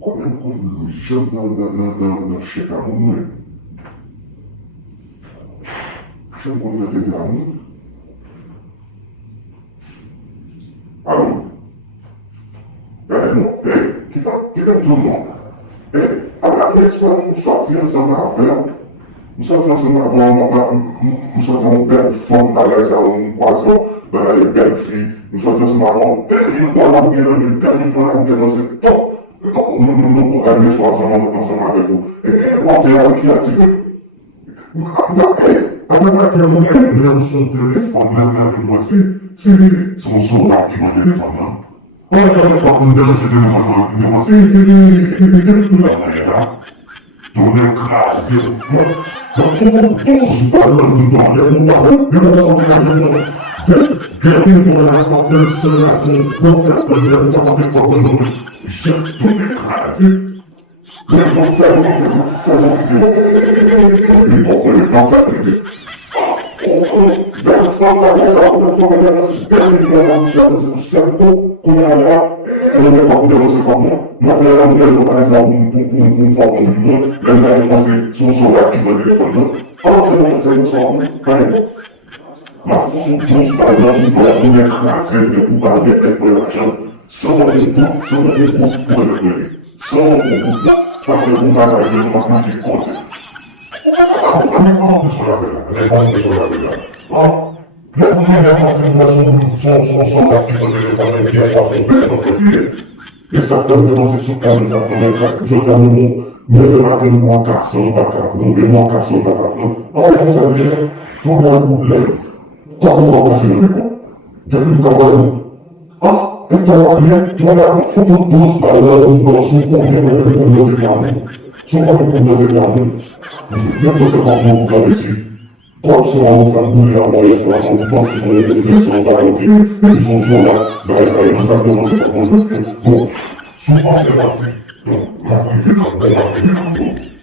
Quando chega na chegar um chegou na degrau. Alô? Que tá tudo bom? Agora eles foram sozinhos na Ravel. Sozinhos na Ravel, sozinhos bem fortaleza, quase bem frio. Sozinhos na Ravel, tem igual a mulher, tem igual a mulher, então. Não vou dar minha força, não vou passar nada. Voltei aqui assim. Agora que eu não quero ver o seu telefone, né? Se o soldado aqui no telefone, não. Olha, eu tô com Deus no telefone, não. Mas não é casa. Mas como todos falando, não, eu não vou mas os padrões da minha classe de culpado é declaração. Só um para ser um cara de uma parte de conta. Vamos falar a verdade. Vamos falar a verdade. Não é fazendo só aqui no telefone que é fácil. Exatamente, você fica exatamente jogando uma caçamba, uma caçamba. Olha, você vê, tudo é mulher. Como uma coisa, já me trabalhando. Então aqui, olha, o futuro dos padrões, o nosso comendo com meu diabo. Só com meu diabo. Depois eu vou mudar esse. Qual será o família, a mulher, a mão, o nosso comendo, o soldado aqui. Eles vão jogar, mas aí nós sabemos que é bom. Bom, se você vai assim, então, lá fica,